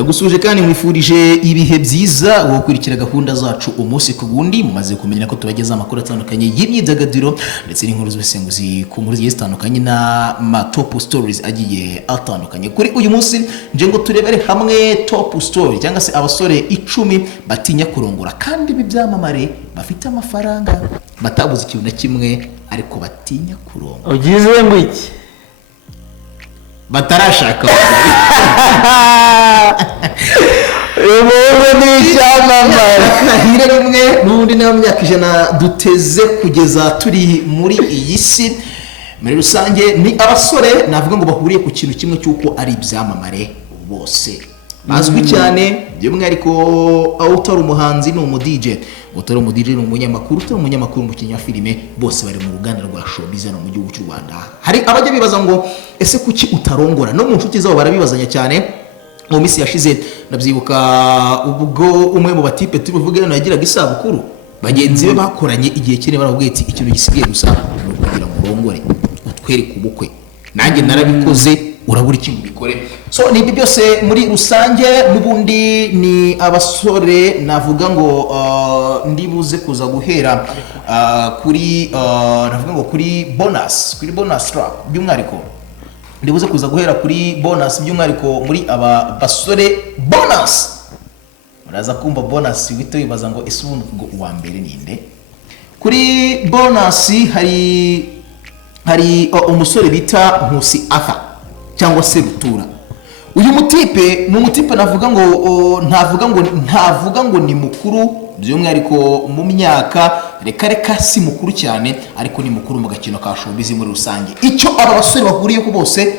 ndagusuje kandi mwifurije ibihe byiza gukurikira gahunda zacu umunsi ku gundi. Mumaze kumenya ko tubageza amakuru atandukanye y'imyidagaduro ndetse n'inkuru z'ubusenguzi ku nkuru zitandukanye na top stories agiye atandukanye. Kuri uyu munsi nje ngo turebere hamwe top story cyangwa se abasore 10 batinya kurongora kandi bibyamamare bafite amafaranga batabuze ikintu na kimwe ariko batinya kurongora. Ugize ngo iki? Batarashaka ubu ni icyamamare hire rimwe n'undi na myaka ijana duteze kugeza turi muri iyi si. Muri rusange ni abasore navuga ngo bahuriye ku kintu kimwe cy'uko ari ibyamamare bose bazwi cyane, by'umwihariko aho utari umuhanzi ni umu-DJ, utari umu-DJ ni umunyamakuru, utari umunyamakuru mu kinyafilime, bose bari mu ruganda rwa showbiz no mu gihugu cy'u Rwanda. Hari abajya bibaza ngo ese kuki utarongora, no mu nshuti zabo barabibazanya cyane. Mu minsi yashize ndabyibuka ubwo umwe mu batipe tubivuge no yagiraga isabukuru, bagenzi be bakoranye igihe kinini barabwiye ati ikintu gisigaye gusa no kugira ngo urongore utwereke ubukwe. Nanjye narabikoze urabura ikintu bikore. So ni byose muri rusange. N'ubundi ni abasore navuga ngo ndibuze kuza guhera kuri navuga ngo kuri bonus trap by'umwihariko. Ndibuze kuza guhera kuri bonus by'umwihariko muri aba basore bonus. Uraza kumva bonus wito bibaza ngo ese ubwo uwa mbere ninde? Kuri bonus hari umusore bita Nkusi Arthur cyangwa se Rutura. Uyu mutipe ni umutipe navuga ngo ntavuga ngo ni mukuru by'umwihariko mu myaka, reka si mukuru cyane ariko ni mukuru mu gakino ka showbiz muri rusange. Icyo aba basore bahuriye ko bose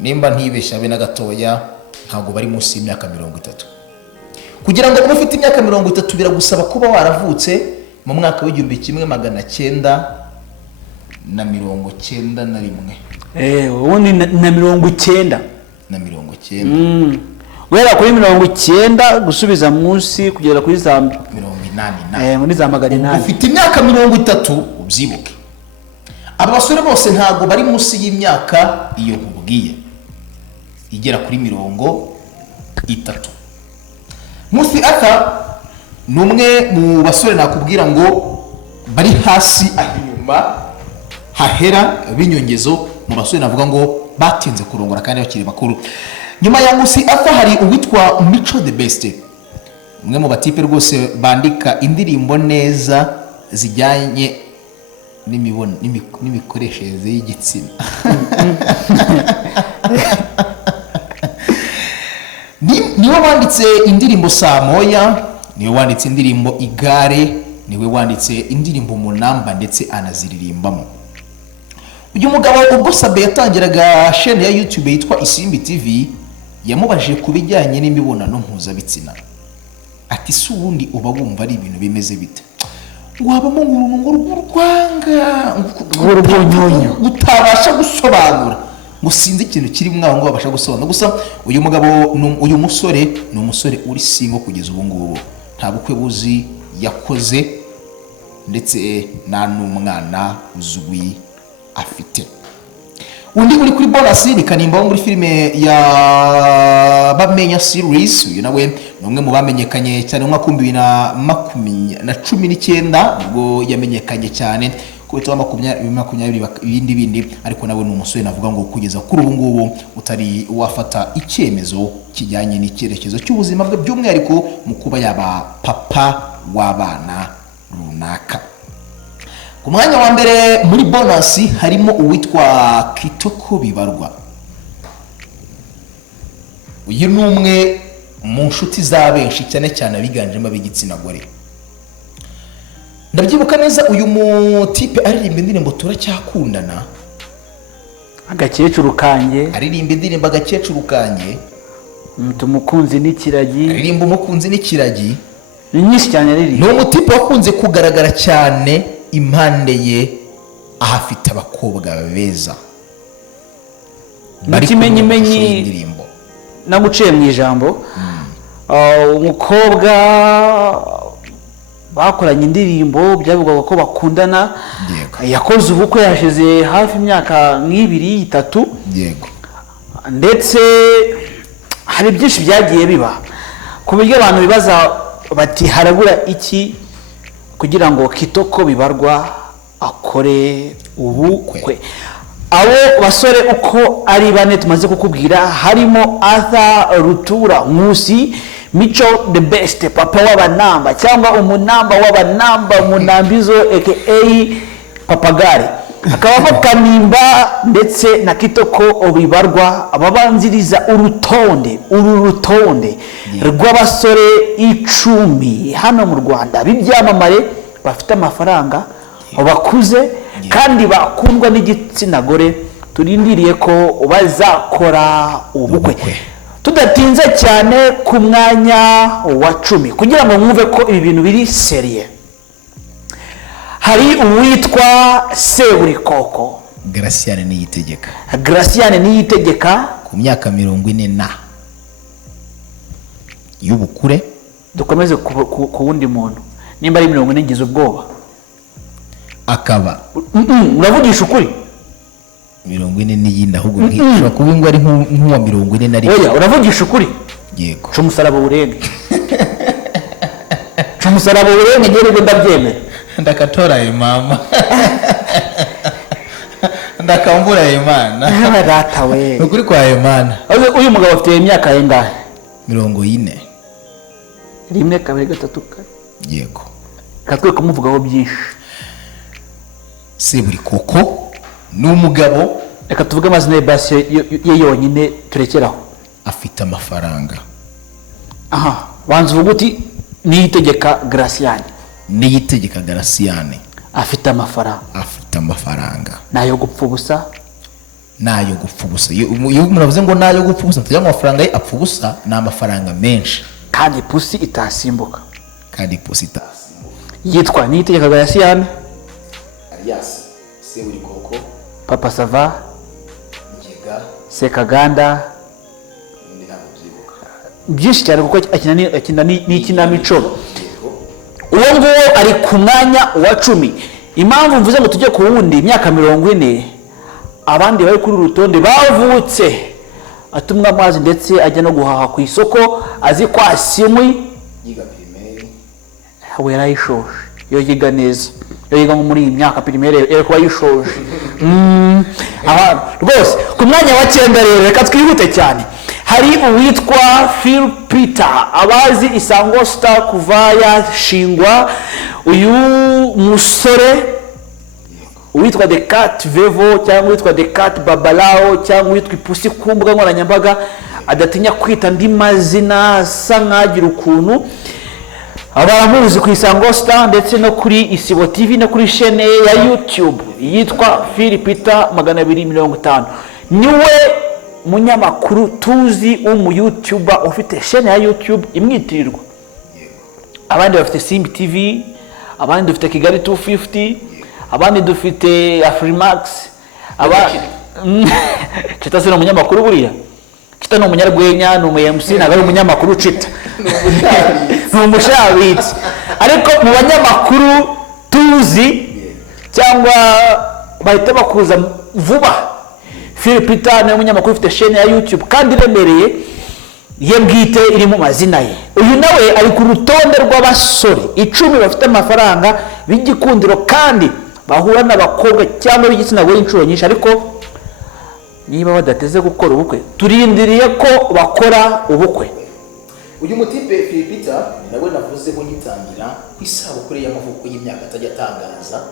nimba ntibeshya be na gatoya ntago bari munsi y'imyaka 30. Kugira ngo ube ufite imyaka 30 biragusaba kuba waravutse mu mwaka w'1991. ubundi na 90 wera kuri 90 gusubiza munsi kugera kuri za 88 muri za magana 8. Ufite imyaka 30 ubyibuke. Aba basore bose ntago bari munsi y'imyaka iyo nkubwiye igera kuri 30. Nkusi Arthur ni umwe mu basore nakubwira ngo bari hasi ahinyuma hahera binyongezo mu basore navuga ngo batinze kurongora kandi bakiri bakuru. Nyuma ya Nkusi Arthur hari uwitwa Mico the Best, umwe mu batipe rwose bandika indirimbo neza zijyanye n'imikoreshereze y'igitsina. Niwe wanditse indirimbo Saa Moya, niwe wanditse indirimbo Igare, niwe wanditse indirimbo Munamba ndetse anaziririmbamo. Uyu mugabo ubwo Sabe yatangiraga chaîne ya YouTube yitwa Isimbi TV yamubajije kubijyanye n'imibonano mpuzabitsina. Ati se ubundi uba wumva ari ibintu bimeze bite? Wabamo ngo rwanga urwonyonyo utabasha gusobanura ngo sinzi ikintu kiri mwaho ngo babasha gusobanura. Gusa uyu mugabo uyu musore ni umusore uri singo kugeza ubu ngubu, nta bukwe buzi yakoze ndetse nta n'umwana uzwi afite. Undi uri kuri bonus ni Kanimba muri filime ya Bamenya series. Uyu nawe ni umwe mu bamenyekanye cyane mu mwaka wa 2019 ubwo yamenyekanye cyane ku bitwa 2020 ibindi ariko nawe ni umusore navuga ngo kugeza kuri ubu ngubu utari wafata icyemezo kijyanye n'icyerekezo cy'ubuzima bwe by'umwihariko mu kuba yaba papa w'abana runaka. Ku mwanya wa mbere muri bonus harimo uwitwa Kitoko Bibarwa. Uyu ni umwe mu nshuti za benshi cyane cyane abiganjemo ab'igitsina gore. Ndabyibuka neza uyu mutipe aririmba indirimbo Turacyakundana, agakecuru kanjye, aririmba indirimbo Agakecuru kanjye, Tumukunzi n'ikiragi, aririmba Umukunzi n'ikiragi. ni nyinshi cyane aririmba. Ni umutipe wakunze kugaragara cyane impande ye ahafite abakobwa beza. N'ikimenyimenyi naguciye mu ijambo. Umukobwa bakoranye indirimbo byavugaga ko bakundana, yakoze ubukwe yashize hafi imyaka 2-3. Yego. Ndetse hari byinshi byagiye biba ku buryo abantu bibaza bati harabura iki kugira ngo Kitoko Bibarwa akore ubukwe. Abo basore uko ari bane tumaze kukubwira harimo Arthur Rutura Nkusi, Mico the best papa w'abanamba cyangwa umunamba w'abanamba Munambizo aka Papagare, hakabamo Kanimba ndetse na Kitoko Bibarwa ababanziriza uru rutonde rw'abasore 10 hano mu Rwanda b'ibyamamare bafite amafaranga bakuze kandi bakundwa n'igitsina gore, turindiriye ko bazakora ubukwe. Tudatinze cyane ku mwanya wa 10 kugira ngo mwumve ko ibi bintu biri seriye, hari uwitwa Seburikoko Graciane Niyitegeka ku myaka 40 y'ubukure. Dukomeze ku wundi muntu nimba ari 40 ngize ubwoba akaba uravugisha ukuri 40 n'iyindi ahubwo nkishobora kuba ngo ari nk'uwa 40 na rimwe. Oya uravugisha ukuri, yego cy'umusaraba urenge ngerego ndabyemera ndakatora ye mama ndakambura ye mana data we ukuri kwa ye mana. Uyu mugabo afite imyaka ingahe? 40. 1 2 3 yego katwe kumuvugaho byinshi. Seburikoko ni umugabo, reka tuvuge amazina y'ibasi ye yonyine turekeraho. afite amafaranga. Aha, wanze uvuga uti Niyitegeka Graciane afite amafaranga nayo gupfa ubusa. Iyo muravuze ngo nayo gupfa ubusa tugira amafaranga ye apfa ubusa, ni amafaranga menshi kandi pusi itasimbuka. Yitwa Niyitegeka Graciane alias Seburikoko, Papa Sava, Sekaganda, byinshi cyane kuko akina n'ikinamico. Uwo nguwo ari ku mwanya wa 10. Impamvu mvuze ngo tujye ku wundi imyaka 40, abandi bari kuri urutonde bavutse atumwa amazi ndetse ajya no guhaha ku isoko, azi ko asimwi yiga primaire we yarayishoje. Yo yiga neza, yo yiga muri imyaka primaire ere kuba yishoje. Rwose ku mwanya wa 9 rero reka twihute cyane, hari uwitwa Phil Peter abazi Isango Star kuva yashingwa. Uyu musore uwitwa The Cat Vevo cyangwa uwitwa The Cat Babalao cyangwa uwitwa Ipusi ku mbuga nkoranyambaga adatinya kwita ndi mazina asa nkagira ukuntu. Abaramuzi ku Isango Star ndetse no kuri Isibo TV no kuri chaîne ya YouTube yitwa Phil Peter 250. Niwe munyamakuru tuzi mu YouTuber ufite chaîne ya YouTube imwitirirwa. Abandi bafite Simbi TV, abandi dufite Kigali 250, abandi dufite Afrimax, Chita se no munyamakuru buriya. Chita no munyarwenya no MC nagari umunyamakuru Chita. N'umushabitsi. Ariko mu banyamakuru tuzi cyangwa bahita bakuza vuba, Phil Peter ni umunyamakuru ufite chaîne ya YouTube kandi iremereye ye bwite iri mu mazina ye. Uyu nawe ari ku rutonde rw'abasore 10 bafite amafaranga b'igikundiro kandi bahura n'abakobwa cyangwa b'igitsina gore inshuro nyinshi, ariko niba badateze gukora ubukwe turindiriye ko bakora ubukwe. Uyu mutipe Phil Peter nawe navuze ko ngitangira ku isabukuru y'amavuko y'imyaka atajya atangaza,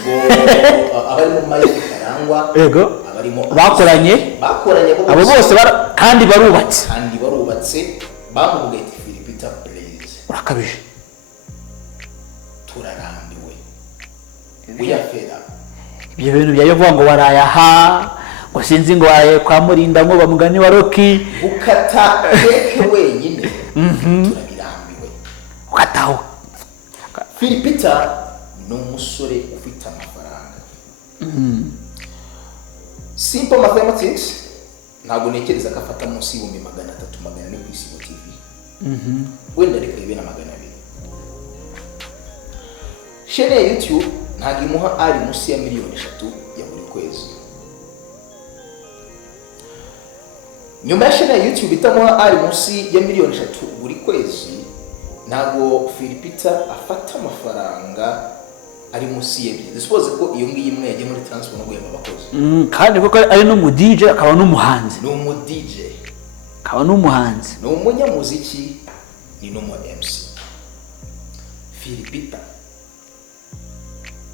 ubwo abari mu Mike Karangwa, yego bakoranye abo bose kandi barubatse bamuvuga ati Phil Peter please urakabije turarambiwe uyafera. Ibyo bintu byavuga ngo warayaha ngo sinzi ngo waye kwa Murinda ngo bamugani wa Rocky ukata keke wenyine turabirambiwe ukataho. Phil Peter ni umusore ufite amafaranga. Simple mathematics ntabwo nekereza ko afata munsi y'ibihumbi 300 magana ku Isibo TV. Wenda reka ibe na 200. Chaîne ya YouTube ntabwo imuha ari munsi ya 3 miliyoni ya buri kwezi. nyuma ya shene ya YouTube itamuha ari munsi ya miliyoni 3 buri kwezi, ntabwo Philipita afata amafaranga ari munsi y'ebyiri. Suppose ko iyo ngiyi imwe yagiye muri transfer no guhemba abakozi. Kandi kuko ari no mu DJ akaba n'umuhanzi. Ni umu DJ. Akaba n'umuhanzi. Ni umunyamuziki, ni no mu MC. Philipita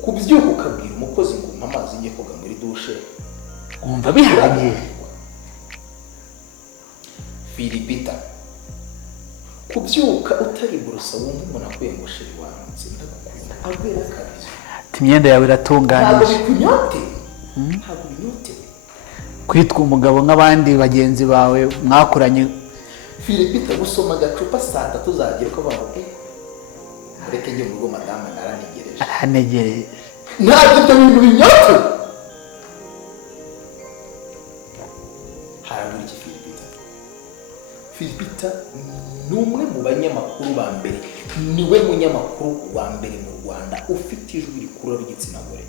kubyuka ukabwira umukozi ngo umpa amazi ngiye koga muri douche, umva bihagije. Philipita kubyuka utari burusa wumva umuntu akwengoshera wanze ndagukunda abera kabisa. Imyenda yawe iratunganyije. Ntabwo bikunyote. Ntabwo binyote. Kwitwa umugabo nk'abandi bagenzi bawe mwakuranye. Philipita gusoma agacupa saa 3 zagiye ko baho reke njye mu rugo madame naranegereje. Aranegereje. Ntabwo ibyo bintu binyote. Harabura iki Philipita? Philipita ni umwe mu banyamakuru ba mbere, niwe munyamakuru wa mbere mu Rwanda ufite ijwi rikuru ry'igitsina gore.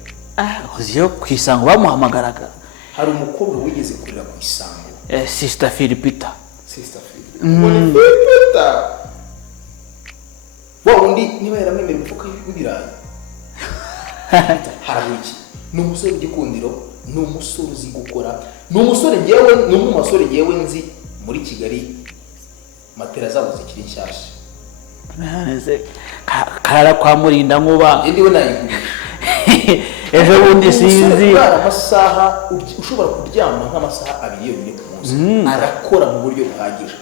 Uziyo kwisango bamuhamagaraga. Hari umukobwa wigeze kurira ku isango. Sister Philipita. Sister Philipita. Philipita. Wundi niba yaramwemera umufuka w'ibirayi. Harabura iki? Ni umusore w'igikundiro, ni umusore uzi gukora, ni umusore ngewe, ni umwe mu basore ngewe nzi muri Kigali matera zabo zikiri nshyashya. Karara kwa Murinda Nkuba. Ndiwe nayigurisha. Ejo bundi sinzi. Amasaha ushobora kuryama nk'amasaha 2 yonyine ku munsi. Arakora mu buryo buhagije.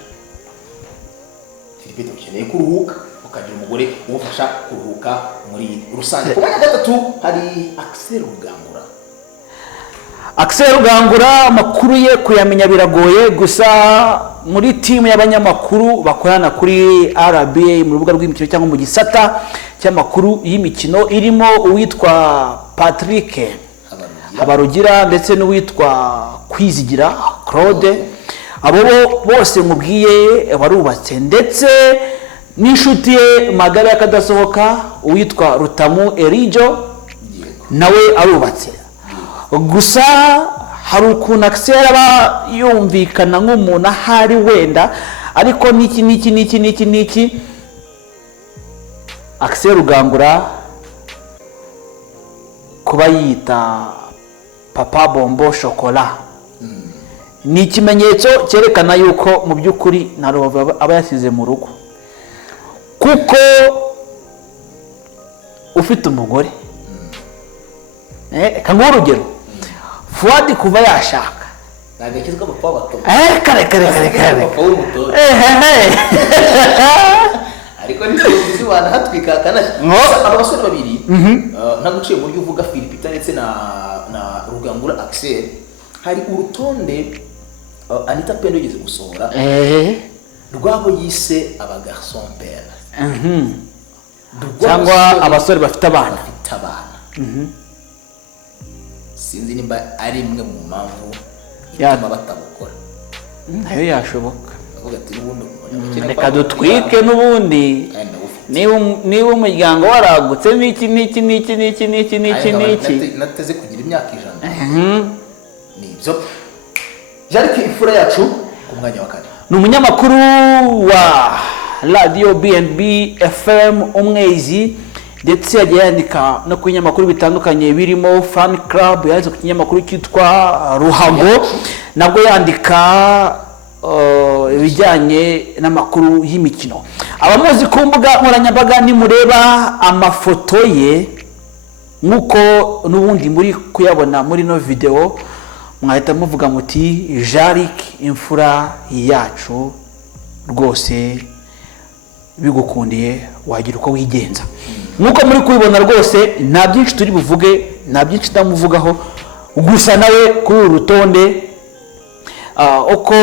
Philipita ukeneye kuruhuka, ukagira umugore ufasha kuruhuka muri rusange. Ku mwanya gatatu hari Axel Rugangura. Axel Rugangura amakuru ye kuyamenya biragoye, gusa muri timu y'abanyamakuru bakorana kuri RBA mu rubuga rw'imikino cyangwa mu gisata cy'amakuru y'imikino irimo uwitwa Patrick Habarugira ndetse n'uwitwa Kwizigira Claude. Abo bose mubwiye barubatse, ndetse n'inshuti ye magara yakadasohoka uwitwa Rutamu Erijo nawe arubatse. Gusa hari ukuntu Axel aba yumvikana nk'umuntu ahari wenda, ariko niki Axel Rugangura kuba yita Papa Bombo Chocolat ni ikimenyetso cyerekana yuko mu by'ukuri nta rubavu aba yasize mu rugo, kuko ufite umugore kanguha urugero Fuadi kuva yashaka nagakizwa papa bato kare papa w'umuto ariko ni uzi wana hatwika kana aba basore babiri naguciye mu buryo uvuga Philipita ndetse na Rugangura Axel. Hari urutonde Anita Pendo yigeze gusohora rwabo yise aba garçon père cyangwa abasore bafite abana. Sinzi nimba ari imwe mu mpamvu ituma batabukora. Nayo yashoboka. Avuga ati n'ubundi reka dutwike n'ubundi niba umuryango waragutse n'iki nateze kugira imyaka 100 nibyo. Jarike ifura yacu ku mwanya wa kane ni umunyamakuru wa Radio BNB FM Umwezi, ndetse yagiye yandika no ku binyamakuru bitandukanye birimo Fan Club, yanditse ku kinyamakuru cyitwa Ruhago, nabwo yandika ibijyanye n'amakuru y'imikino. Abamuzi ku mbuga nkoranyambaga nimureba amafoto ye nkuko n'ubundi muri kuyabona muri no video, mwahita muvuga muti Jarik imfura yacu rwose bigukundiye wagira uko wigenza. Nuko muri kubibona rwose nta byinshi turi buvuge, nta byinshi ndamuvugaho, gusa nawe kuri uru rutonde uko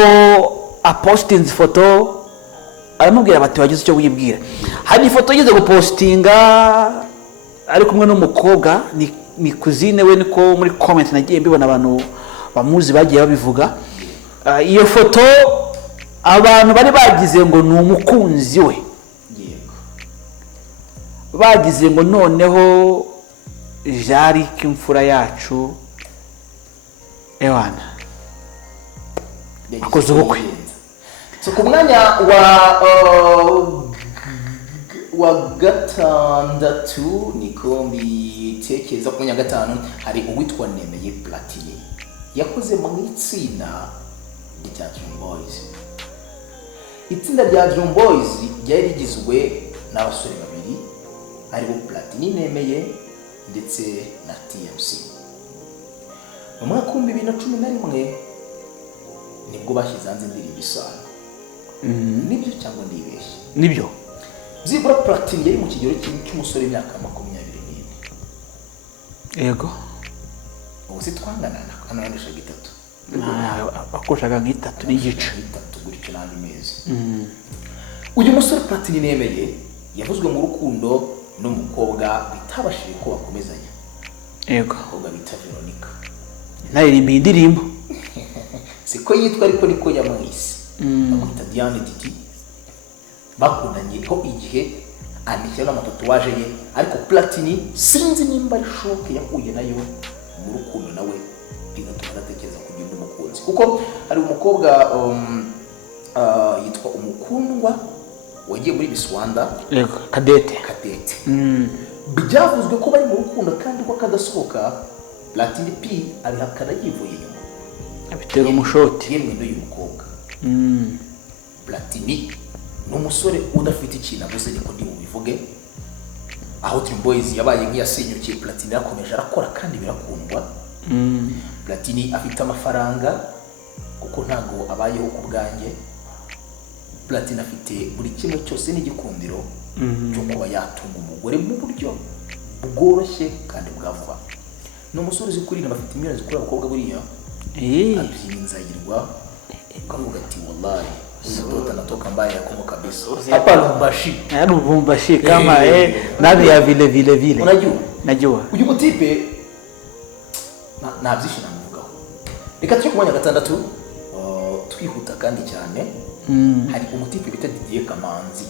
apostinze foto aramubwira bati wagize icyo wibwira. Hari ifoto yigeze gupostinga ari kumwe n'umukobwa, ni kuzine we, niko muri comment nagiye mbibona abantu bamuzi bagiye babivuga. Iyo foto abantu bari bagize ngo ni umukunzi we, bagize ngo noneho Jarik imfura yacu ewana akoze ubukwe. So ku mwanya wa gatandatu niko mbitekereza, ku mwanya wa gatanu hari uwitwa Nemeye Platini, yakoze mu itsinda rya Dream Boys. Itsinda rya Dream Boys ryari rigizwe n'abasore babiri aribo Platini Nemeye ndetse na TMC. Mu mwaka wa 2011 nibwo bashyize hanze indirimbo Isano. Nibyo cyangwa ndibeshye? Nibyo. Byibura Platini yari mu kigero cy'umusore w'imyaka 24. Yego. Ubu se twangana hano yandisha gitatu. Akoshaga nk'itatu n'igice. Itatu gutyo n'andi mezi. Uyu musore Platini Nemeye yavuzwe mu rukundo n'umukobwa bitabashije ko bakomezanya. Yego. Umukobwa bita Veronica. Naririmba indirimbo. Siko yitwa ariko niko yamwise. Bamwita Diane Titi. Bakundanye ko igihe anishyira n'amatatuwaje ye, ariko Platini sinzi nimba ari shoke yahuye nayo mu rukundo nawe bigatuma adatekereza kugenda umukunzi, kuko hari umukobwa yitwa Umukundwa wagiye muri Miss Rwanda. Yego, Kadete. Byavuzwe ko bari mu rukundo kandi ko kadasohoka. Platini P abihakana yivuye inyuma, abitera umushoti yemwe n'uyu mukobwa. Platini n'umusore udafite ikintu abuze, niko ndi bubivuge. Aho Dream Boys yabaye nk'iyasenyukiye, Platini yakomeje arakora kandi birakundwa. Platini afite amafaranga kuko ntago abayeho ku bwanjye. Platini afite buri kimwe cyose n'igikundiro cyo kuba yatunga umugore mu buryo bworoshye kandi bwa vuba. N'umusore uzi kuririmba, afite imyanya zikora abakobwa buriya. Abyinzayirwa ukavuga ati wallahi mtoto anatoka mbaya yako kabisa. Hapa Lubumbashi. Lubumbashi kama nani ya vile. Unajua. Uyu mutipe nabyishi namuvugaho. Reka tujye ku mwanya wa gatandatu twihuta kandi cyane. Hari umutipe bita Didier Kamanzi.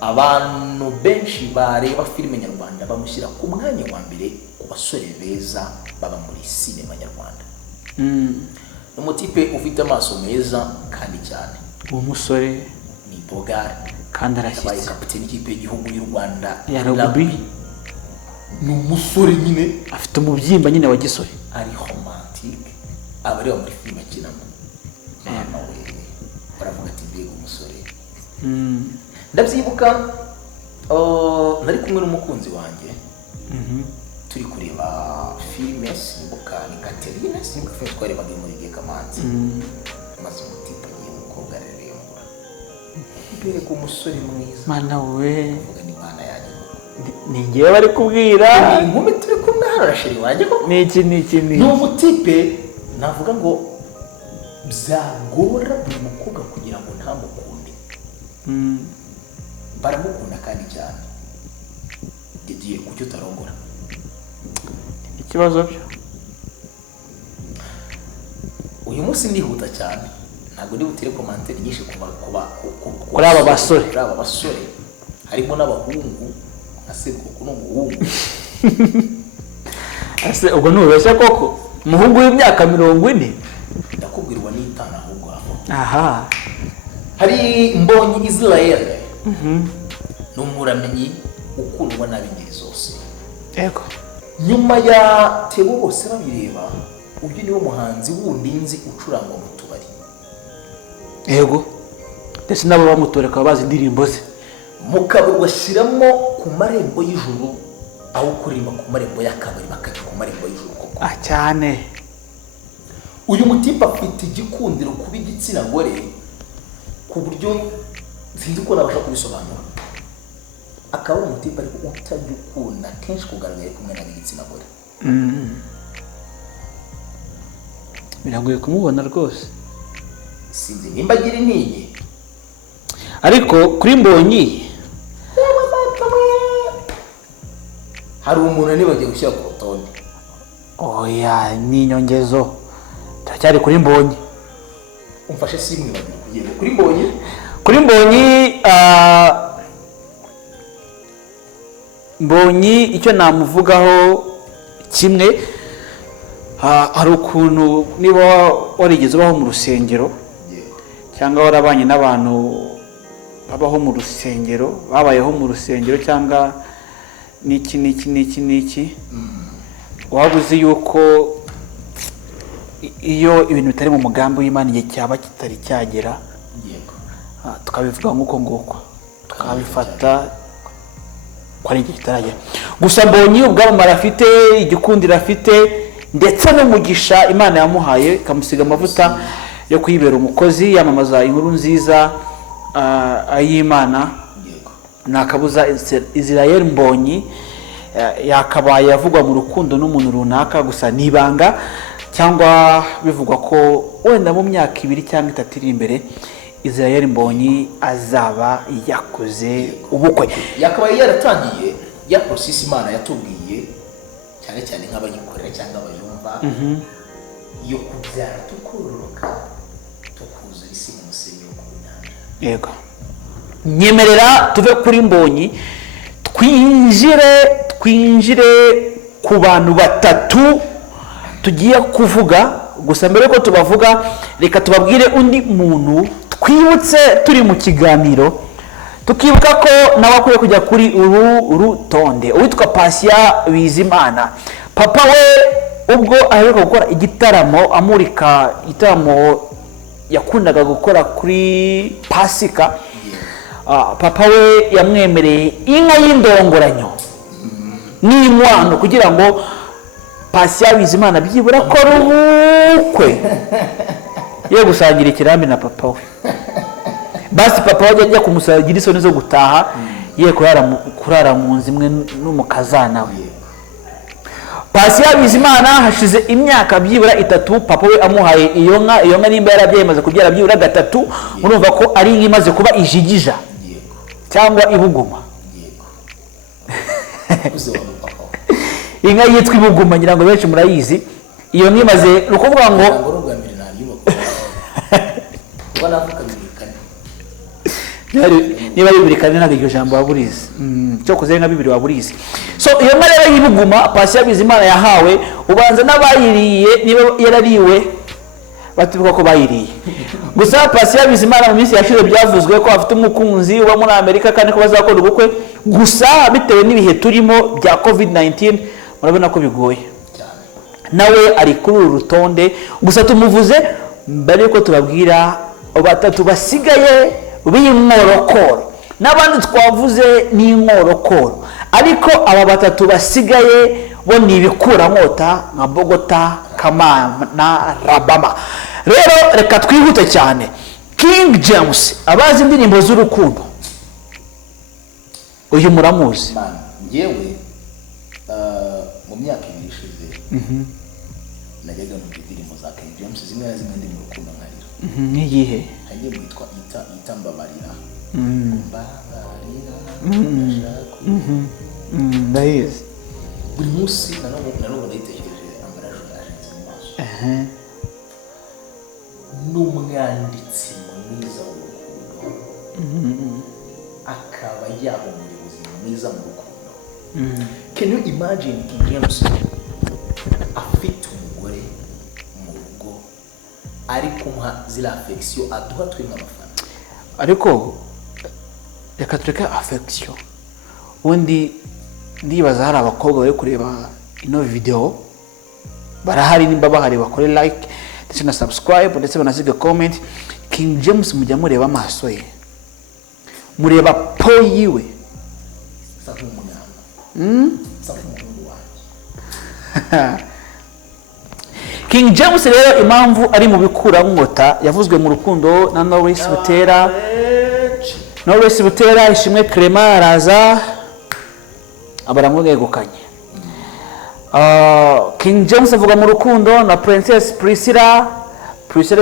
Abantu benshi bareba filime nyarwanda bamushyira ku mwanya wa mbere ku basore beza baba muri sinema nyarwanda. Umutipe ufite amaso meza kandi cyane. Uwo musore ni Bogari kandi arashyitse, yabaye kapiteni y'ikipe y'igihugu y'u Rwanda ya rugby. Ni umusore nyine afite umubyimba nyine wa gisore, ari romantique, abareba muri filime akinamo. Mama we baravuga ati mbega umusore. Ndabyibuka nari kumwe n'umukunzi wanjye, turi kureba filime simbuka ni Catherine, simbuka filime twarebaga muri Didier Kamanzi. Maze umutipe agiye umukobwa ararembura, mbega umusore mwiza. Mana we, uvuga ni Mana yanjye, ni ngewe bari kubwira. Ni inkumi turi kumwe hano rashiri wanjye koko. Ni umutipe navuga ngo byagora buri mukobwa kugira ngo ntamukunde. Baramukunda kandi cyane. Didier kucyo utarongora ikibazo byo. Uyu munsi ndihuta cyane, ntabwo ndi butere commentaire nyinshi kuri aba basore. Harimo n'abahungu nka Sebuko n'umuhungu. Ase ubwo nubeshya koko umuhungu w'imyaka 40. Ndakubwirwa n'itana ahubwo aho. Aha. Hari Mbonyi Israel. N'umuramenyi ukundwa n'abingeri zose. Yego. Nyuma ya Theo bose babireba, uyu niwo muhanzi wundi nzi ucuranga mu tubari. Yego. Ndetse nabo bamutoreka bazi indirimbo ze. Mukabari washyiramo ku marembo y'ijuru, aho kuririmba ku marembo y'akabari bakajya ku marembo y'ijuru koko. Cyane. Uyu mutipe afite igikundiro kuba igitsina gore ku buryo sinzi ko nabasha kubisobanura. Akaba umutipe ariko utajya ukunda kenshi kugaragara kumwe n'igitsina gore. Biragoye kumubona rwose. Sinzi nimba agira intinyi. Ariko kuri Mbonyi hari umuntu nibagiye gushyira ku rutonde. Oya, ni inyongezo. Turacyari kuri Mbonyi. Umfashe simwe bagiye kugenda kuri Mbonyi. Kuri Mbonyi icyo namuvugaho kimwe, hari ukuntu niba warigeze ubaho mu rusengero cyangwa warabanye n'abantu babaho mu rusengero, babayeho mu rusengero cyangwa n'iki waba uzi yuko iyo ibintu bitari mu mugambi w'Imana igihe cyaba kitari cyagera, tukabivuga nk'uko nguko, tukabifata ko ari igihe kitaragera. Gusa mbonye ubwamamare afite, igikundiro afite ndetse n'umugisha Imana yamuhaye ikamusiga amavuta yo kuyibera umukozi, yamamaza inkuru nziza y'Imana. Nakabuza Israel Mbonyi yakabaye avugwa mu rukundo n'umuntu runaka, gusa nibanga cyangwa bivugwa ko wenda mu myaka 2 cyangwa 3 iri imbere Israel Mbonyi azaba yakoze ubukwe. Yakabaye yaratangiye ya process Imana yatubwiye cyane cyane nk'abayikorera cyangwa abayumva yo kubyara tukororoka tukuza isi mu musenyi wo ku nyanja. Yego, nyemerera tuve kuri Mbonyi twinjire ku bantu batatu tugiye kuvuga. Gusa mbere ko tubavuga, reka tubabwire undi muntu twibutse turi mu kiganiro, tukibuka ko nawe akwiye kujya kuri uru rutonde. Uwitwa Patient Bizimana, papa we ubwo aheruka gukora igitaramo amurika igitaramo yakundaga gukora kuri Pasika, papa we yamwemereye inka y'indongoranyo n'inkwano kugira ngo Patient Bizimana byibura ko ubukwe yo gusangira ikirambi na papa we. Basi papa we ajya kumusagira isoni zo gutaha ye kurara mu nzu imwe n'umukazana we. Patient Bizimana hashize imyaka byibura 3 papa we amuhaye iyo nka nimba yarabyemaze kubyara byibura 3, murumva ko ari inka imaze kuba ijigija cyangwa ibuguma. Inka yitwa ibuguma, ngira ngo benshi murayizi. Iyo nka imaze ukuvuga ngo niba bibirikane ntabwo iryo jambo waburizi, cyo kuze nka 2 waburizi. So iyo nka rero y'ibuguma Patient Bizimana yahawe, ubanza n'abayiriye niba yarariwe batuvuga ko bayiriye. Gusa Patient Bizimana mu minsi yashize byavuzwe ko afite umukunzi uba muri Amerika kandi ko bazakora ubukwe, gusa bitewe n'ibihe turimo bya COVID-19 murabona ko bigoye. Nawe ari kuri uru rutonde, gusa tumuvuze mbere ko tubabwira batatu basigaye b'inkorokoro. N'abandi twavuze n'inkorokoro, ariko aba batatu basigaye bo ni ibikura nkota nka Bogota, Kama na Rabama. Rero reka twihute cyane. King James, abazi indirimbo z'urukundo, uyu muramuzi? Ngewe mu myaka 2 ishize najyaga mu indirimbo za King James, zimwe na zimwe ndi mu rukundo nkarira. N'igihe hagiye mwitwa ita mbabarira. Ndahizi buri munsi nanone ndayitekereje ambaraje yaje mu maso. N'umwanditsi mwiza w'urukundo akaba yaba umuyobozi mwiza mu rukundo. Can you imagine King James afite umugore mu rugo ari kumuha zira affection aduha twe nk'abafana? Ariko reka tureke affection, undi ndibaza hari abakobwa bari kureba ino video, barahari nimba bahari bakore like ndetse na subscribe ndetse banasiga comment. King James mujya mureba amaso ye, mureba po yiwe King James rero impamvu ari mu bikura nkota yavuzwe mu rukundo na Knowless Butera. Knowless Butera Ishimwe Clement araza abaramwegukanye. King James avuga mu rukundo na Princess Priscilla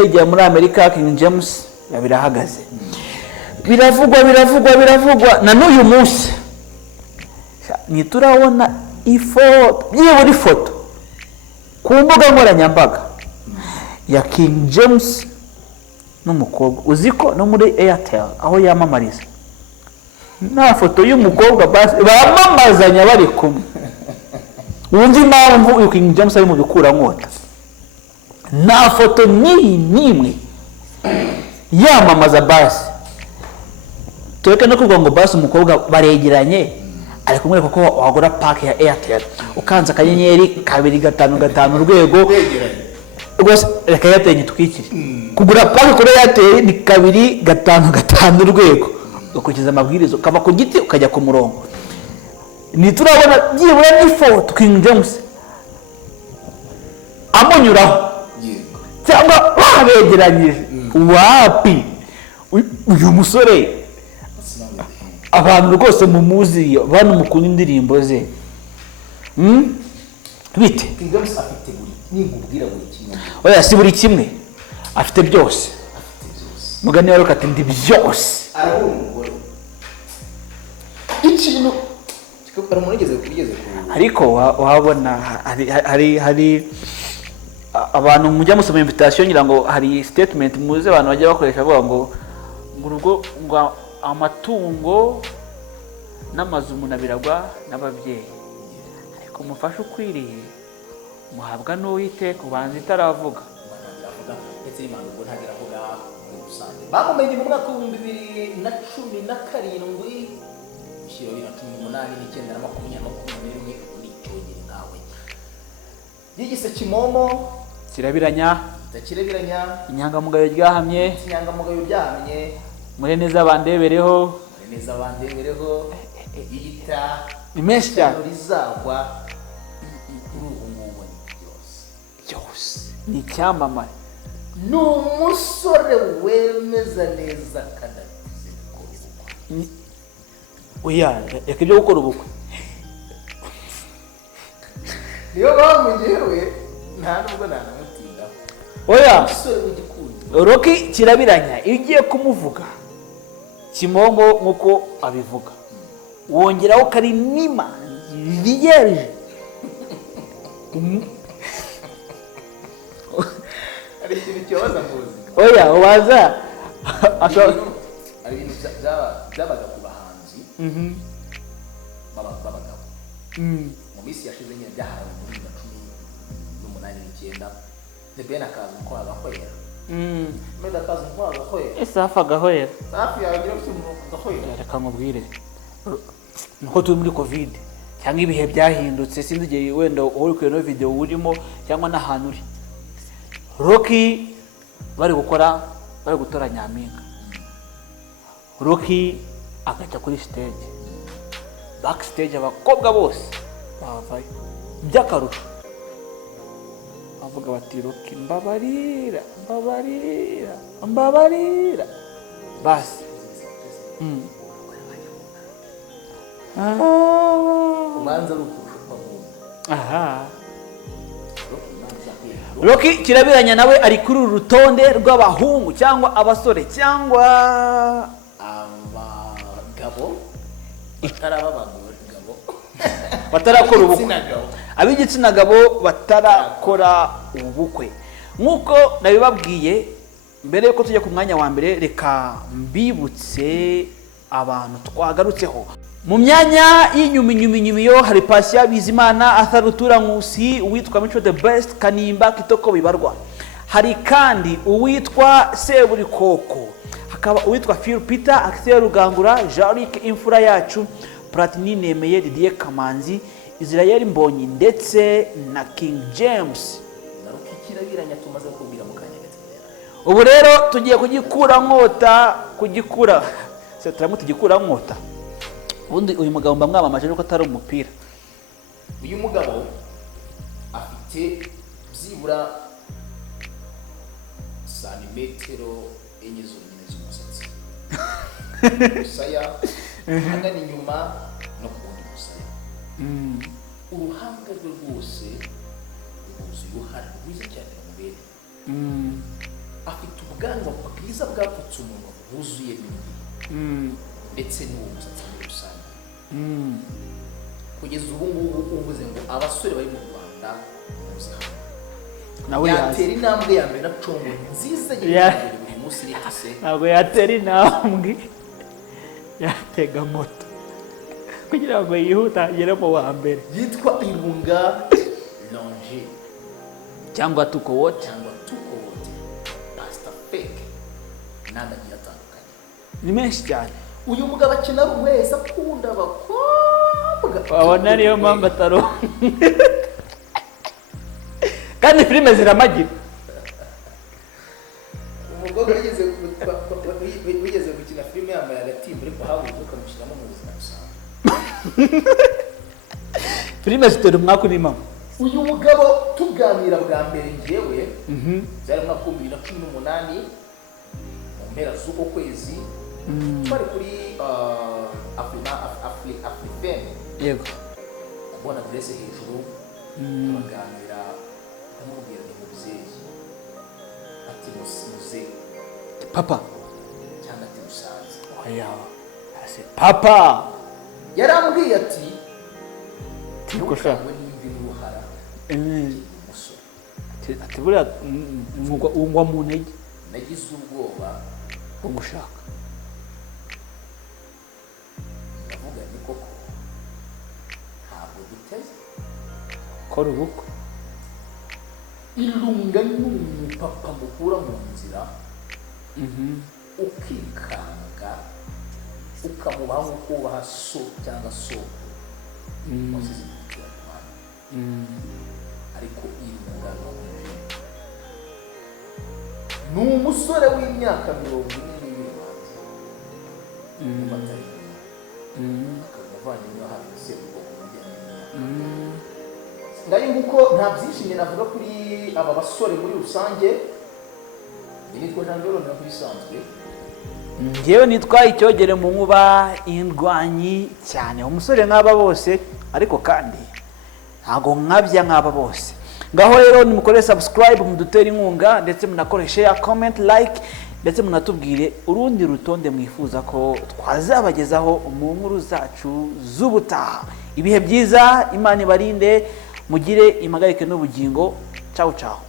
igiye muri Amerika. King James yabirahagaze, biravugwa na n'uyu munsi niturabona byibura ifoto ku mbuga nkoranyambaga ya King James n'umukobwa. Uziko no muri Airtel aho yamamariza nta foto y'umukobwa bamamazanya bari kumwe. Wumva impamvu uyu King James ari mu bikura nkota? nta foto n'imwe yamamaza basi. Tureke no kuvuga ngo basi umukobwa baregeranye ari kumwereka ko wagura pake ya Airtel ukanza akanyenyeri 255 urwego rwose reka Airtel nyitwikire. Kugura pake kuri Airtel ni 255 urwego, ukurikiza amabwiriza ukava ku giti ukajya ku murongo. Ni turabona byibura n'ifoto King James amunyuraho cyangwa babegeranyije. Wapi uyu musore abantu rwose mumuzi, abantu mukunda indirimbo ze bite? King James afite buri ningubwira buri kimwe. Oya si buri kimwe, afite byose. Mugani wari ukati ndi byose. Ari umugore ikintu kikora munigeze kugeze ku, ariko wabona hari abantu mujya musoma invitation ngira ngo hari statement muze abantu bajya bakoresha bavuga ngo urugo ngo amatungo n'amazu munabiragwa n'ababyeyi, ariko mufashe ukwiriye muhabwa n'Uwiteka ubanza itaravuga. ndetse n'imana ubwo ntagira avuga muri rusange. Bamumenye mu mwaka wa 2017 ushyira 2018 n'icyenda na 2021 n'icyogere nawe yigise kimomo kirabiranya takirabiranya inyangamugayo ryahamye inyangamugayo byahamye muri neza bandebereho yita ni menshi cyane rizagwa kuri ubu ngubu byose ni icyamamare, ni umusore wemeza neza kadatize ko oya reka ibyo gukora ubukwe niyo bamugewe nta nubwo nanamutinda. oya umusore w'igikundi Rocky kirabiranya iyo ugiye kumuvuga Kimomo nkuko abivuga wongeraho karinima vierge. ari ikintu cyobaza muzi. Oya ubaza ari ibintu byabaga ku bahanzi b'abagabo mu minsi yashize nyine byaharawe muri 2018 The Ben akaza uko agakwera meda akaza uko agakwera isafa gahwera safi yagira ufite umuntu agakwera. reka nkubwire nuko turi muri covid cyangwa ibihe byahindutse sinzi igihe wenda uri kuri no video urimo cyangwa n'ahantu uri. Rocky bari gutora Nyampinga, Rocky agaca kuri stage, backstage abakobwa bose bavayo by'akarusho bavuga bati Rocky mbabarira basi ubanza rukurusha aha. Rocky kirabiranya nawe ari kuri uru rutonde rw'abahungu cyangwa abasore cyangwa abagabo batarakora ubukwe, ab'igitsina gabo batarakora ubukwe. Nk'uko nabibabwiye mbere yuko tujya ku mwanya wa mbere, reka mbibutse abantu twagarutseho mu myanya y'inyumi yo hari Patient Bizimana, Arthur Rutura Nkusi, uwitwa Mico the Best, Kanimba, Kitoko Bibarwa. Hari kandi uwitwa Seburikoko, hakaba uwitwa Phil Peter, Axel Rugangura, Jean-Luc Imfura Yacu, Platini Nemeye, Didier Kamanzi, Israel Mbonyi ndetse na King James. Ubu rero tugiye kugikura nkota. Ubundi uyu mugabo mbamwamamaje ariko atari umupira. Uyu mugabo afite byibura santimetero enye zonyine z'umusatsi. Musaya hagana inyuma no kubundi musaya. Uruhanga rwe rwose rwuzuye uruhara rwiza cyane rumubere. Afite ubwanwa bwiza bwapfutse umunwa bwuzuye n'indi ndetse n'uwo musatsi muri rusange. Kugeza ubu ngubu uvuze ngo abasore bari mu Rwanda nawe yatera intambwe ya mbere na congo nziza buri munsi n'itise. Ntabwo yatera intambwe, yatega moto kugira ngo yihuta agere mu wa mbere. Yitwa Irunga Longe cyangwa Tuko Watch. n'andi agiye atandukanye. ni menshi cyane. Uyu mugabo akina ari wese akunda abakobwa, wabona niyo mpamvu ataro kandi filime ziramagira. umukobwa wigeze gukina filime yambaye agatimba ariko habuze ukamushyiramo mu buzima busanzwe. filime zitera umwaka n'impamo. uyu mugabo tuganira bwa mbere njyewe byari mu mwaka wa 2018 mu mpera z'uko kwezi twari kuri Afrifame, yego, kubona adresse hejuru tuganira, ndamubwira ni mubyeyi ati muze papa cyangwa ati musanze. oya ase papa yarambwiye ati tiko sha we n'imvi n'uruhara umusore. ati buriya ungwa mu ntege, nagize ubwoba bwo gushaka. ndavuga ni koko ntabwo duteze kora ubukwe. irunga n'umupapa mukura mu nzira ukikanga ukamubaha nk'uko ubaha so cyangwa soko wasize umutima w'Imana, ariko irunga ni umusore w'imyaka 42 batari akavanye hafi se ubwoko bujyanye ngayo nguko nta byinshi navuga kuri aba basore muri rusange. nitwa Jean Jolone bisanzwe, ngewe nitwa Icyogere mu nkuba indwanyi cyane, umusore nk'aba bose ariko kandi ntago nkabya nk'aba bose. ngaho rero nimukore subscribe, mudutera inkunga ndetse munakore share, comment, like ndetse munatubwire urundi rutonde mwifuza ko twazabagezaho mu nkuru zacu z'ubutaha. ibihe byiza, Imana ibarinde, mugire impagarike n'ubugingo. Ciao ciao.